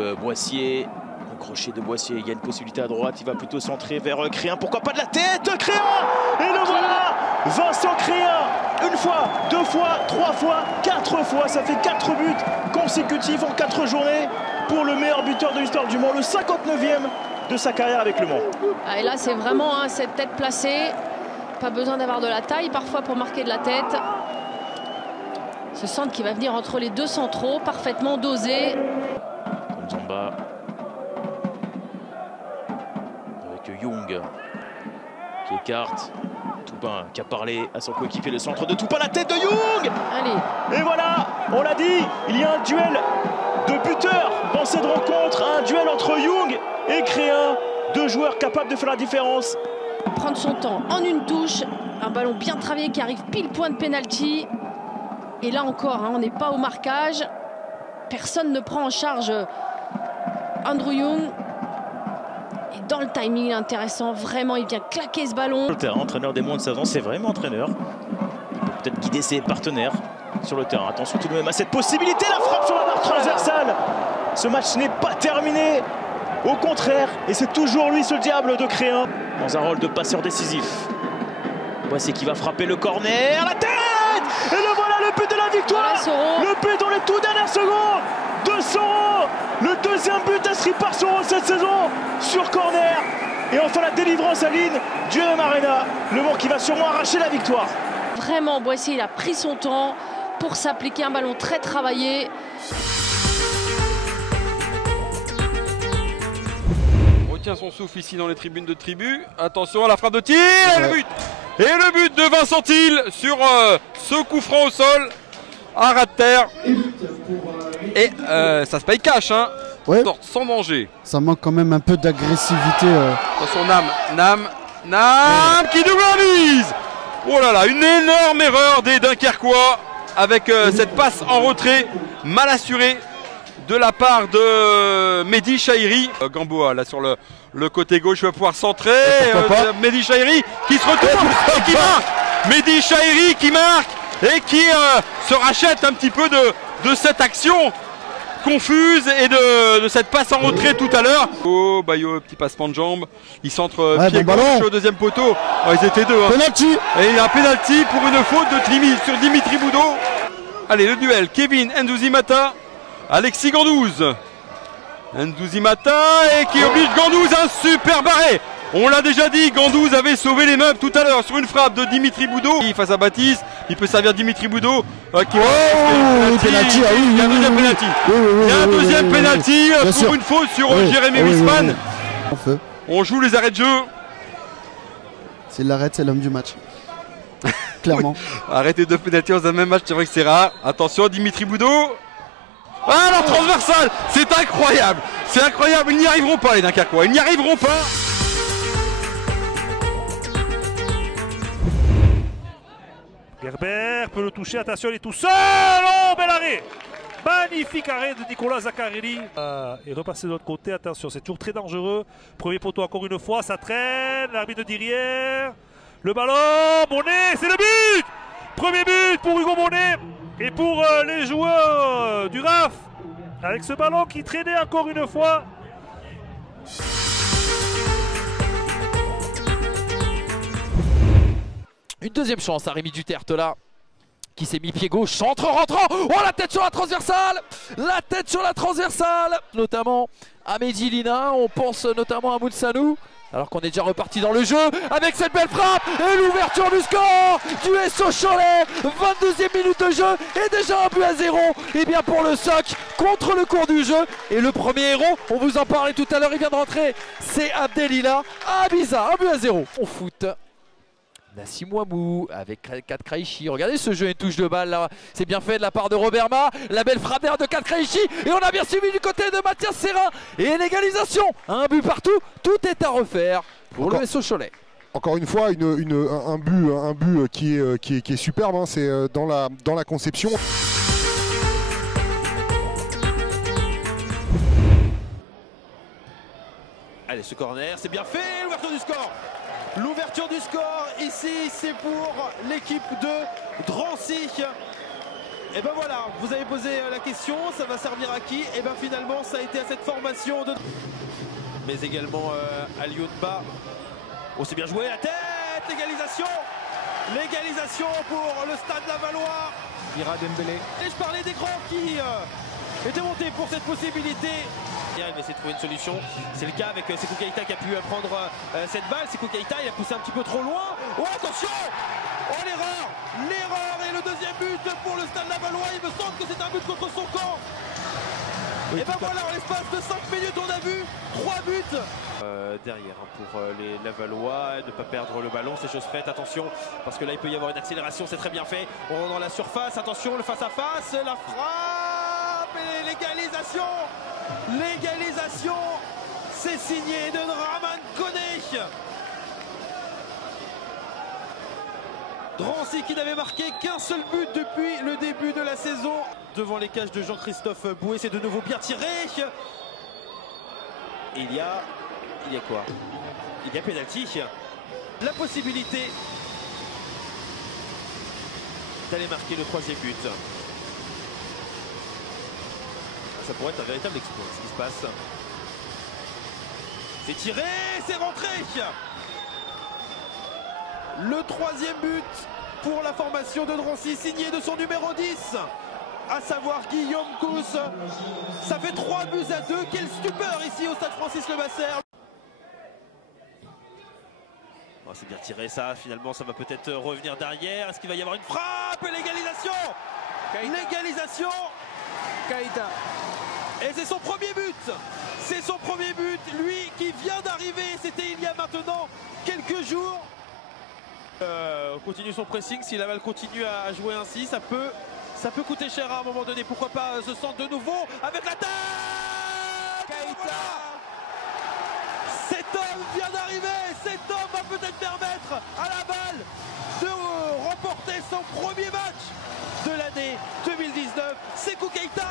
retrouve Boissier. Un crochet de Boissier, il y a une possibilité à droite, il va plutôt centrer vers Créan. Pourquoi pas de la tête, Créan! Et le voilà, Vincent Créan! Une fois, deux fois, trois fois, quatre fois, ça fait 4 buts consécutifs en 4 journées pour le meilleur buteur de l'histoire du Mans, le 59e de sa carrière avec le Mans. Et là, c'est vraiment cette tête placée. Pas besoin d'avoir de la taille parfois pour marquer de la tête. Ce centre qui va venir entre les deux centraux, parfaitement dosé. Zamba avec Young qui écarte. Toupin qui a parlé à son coéquipier, le centre de Toupin, la tête de Young. Allez. Et voilà, on l'a dit, il y a un duel de buteurs dans cette rencontre, un duel entre Young et Créan, deux joueurs capables de faire la différence. Prendre son temps en une touche, un ballon bien travaillé qui arrive pile point de pénalty. Et là encore, on n'est pas au marquage. Personne ne prend en charge Andrew Young. Et dans le timing intéressant, vraiment, il vient claquer ce ballon. Le terrain, entraîneur des moins de 16 ans, c'est vraiment entraîneur. Il peut peut-être guider ses partenaires sur le terrain. Attention tout de même à cette possibilité, la frappe sur la barre transversale. Ce match n'est pas terminé. Au contraire, et c'est toujours lui ce diable de Créan. Dans un rôle de passeur décisif. Boissier qui va frapper le corner, la tête! Et le voilà, le but de la victoire! Voilà, le but dans les toutes dernières secondes de Soro! Le deuxième but inscrit par Soro cette saison sur corner. Et enfin la délivrance à Lynn du MM Arena. Le Mans qui va sûrement arracher la victoire. Vraiment, Boissier, il a pris son temps pour s'appliquer un ballon très travaillé. Tient son souffle ici dans les tribunes de Tribu. Attention à la frappe de tir et le but. Et le but de Vincent Thiel sur ce coup franc au sol à ras de terre. Et ça se paye cash, hein. Ouais. Sans danger. Ça manque quand même un peu d'agressivité. Attention Nam qui double la mise. Oh là là, une énorme erreur des Dunkerquois avec cette passe en retrait mal assurée de la part de Mehdi Chahiri. Gamboa là sur le côté gauche va pouvoir centrer. Mehdi Chahiri qui se retourne et qui marque. Mehdi Chahiri qui marque et qui se rachète un petit peu de cette action confuse et de cette passe en retrait tout à l'heure. Oh Bayo, petit passement de jambe. Il centre pied gauche au deuxième poteau. Oh, ils étaient deux. Hein. Penalty. Et il y a un penalty pour une faute sur Dimitri Boudot. Allez, le duel. Kevin Ndouzimata. Alexis Gandouze. Ndouzimata et qui oblige Gandouze à un super barré. On l'a déjà dit, Gandouze avait sauvé les meubles tout à l'heure sur une frappe de Dimitri Boudot. Face à Baptiste, il peut servir Dimitri Boudot. Il y a un deuxième penalty. Il y a un deuxième penalty pour une faute sur Jérémy Wiesmann. On joue les arrêts de jeu. S'il l'arrête, c'est l'homme du match. Clairement. Arrêter deux penalties dans un même match, c'est vrai que c'est rare. Attention, Dimitri Boudot. Ah, la transversale, c'est incroyable, ils n'y arriveront pas les Dunkerquois, ils n'y arriveront pas. Gerber peut le toucher, attention, il est tout seul. Oh, bel arrêt, magnifique arrêt de Nicolas Zaccarelli. Et repasser de l'autre côté, attention, c'est toujours très dangereux. Premier poteau encore une fois, ça traîne, l'arbitre de derrière. Le ballon, Bonnet, c'est le but. Premier but pour Hugo Bonnet. Et pour les joueurs du RAF, avec ce ballon qui traînait encore une fois. Une deuxième chance à Rémi Duterte là, qui s'est mis pied gauche, centre rentrant. Oh, la tête sur la transversale. La tête sur la transversale. Notamment à Mehdi Lina, on pense notamment à Mounsanou. Alors qu'on est déjà reparti dans le jeu avec cette belle frappe et l'ouverture du score du SO Cholet. 22e minute de jeu et déjà un but à 0. Et bien pour le SOC contre le cours du jeu. Et le premier héros, on vous en parlait tout à l'heure, il vient de rentrer. C'est Abdelila Abiza, un but à 0. On foot. Nassim Ouamou avec Kat Kraichi. Regardez ce jeu, une touche de balle là. C'est bien fait de la part de Robert Ma. La belle frappe d'air de Kat Kraichi. Et on a bien suivi du côté de Mathias Serrin. Et l'égalisation. Un but partout. Tout est à refaire pour le SO Cholet. Encore une fois, un but qui est superbe. Hein. C'est dans la conception. Allez, ce corner, c'est bien fait. L'ouverture du score. L'ouverture du score ici, c'est pour l'équipe de Drancy. Et ben voilà, vous avez posé la question, ça va servir à qui? Et ben finalement ça a été à cette formation de... Mais également à Lyon-Bas. Oh, c'est bien joué, la tête, l'égalisation. L'égalisation pour le Stade Lavallois. Ira Dembélé. Et je parlais des grands qui étaient montés pour cette possibilité. Il va essayer de trouver une solution. C'est le cas avec Sékou Keïta qui a pu prendre cette balle. Sékou Keïta, il a poussé un petit peu trop loin. Oh attention! Oh l'erreur! L'erreur et le deuxième but pour le Stade Lavallois. Il me semble que c'est un but contre son camp. Et ben voilà, en l'espace de 5 minutes, on a vu 3 buts. Derrière pour les Lavallois, ne pas perdre le ballon, c'est chose faite, attention, parce que là il peut y avoir une accélération, c'est très bien fait. On rentre dans la surface, attention, le face-à-face, la frappe et l'égalisation. L'égalisation, c'est signé de Draman Koné. Drancy qui n'avait marqué qu'un seul but depuis le début de la saison. Devant les cages de Jean-Christophe Boué, c'est de nouveau bien tiré. Il y a quoi? Il y a pénalty. La possibilité d'aller marquer le troisième but. Ça pourrait être un véritable exploit, ce qui se passe. C'est tiré, c'est rentré. Le troisième but pour la formation de Drancy, signé de son numéro 10. À savoir Guillaume Cousse. Ça fait 3 buts à 2. Quelle stupeur ici au stade Francis Levasseur. Oh, c'est bien tiré ça. Finalement, ça va peut-être revenir derrière. Est-ce qu'il va y avoir une frappe et l'égalisation? L'égalisation. Keïta. Et c'est son premier but. C'est son premier but. Lui qui vient d'arriver. C'était il y a maintenant quelques jours. Continue son pressing. Si Laval continue à jouer ainsi, ça peut coûter cher à un moment donné. Pourquoi pas ce centre de nouveau avec la tête. Keïta. Cet homme vient d'arriver. Cet homme va peut-être permettre à Laval de remporter son premier match de l'année 2019. Sékou Keïta.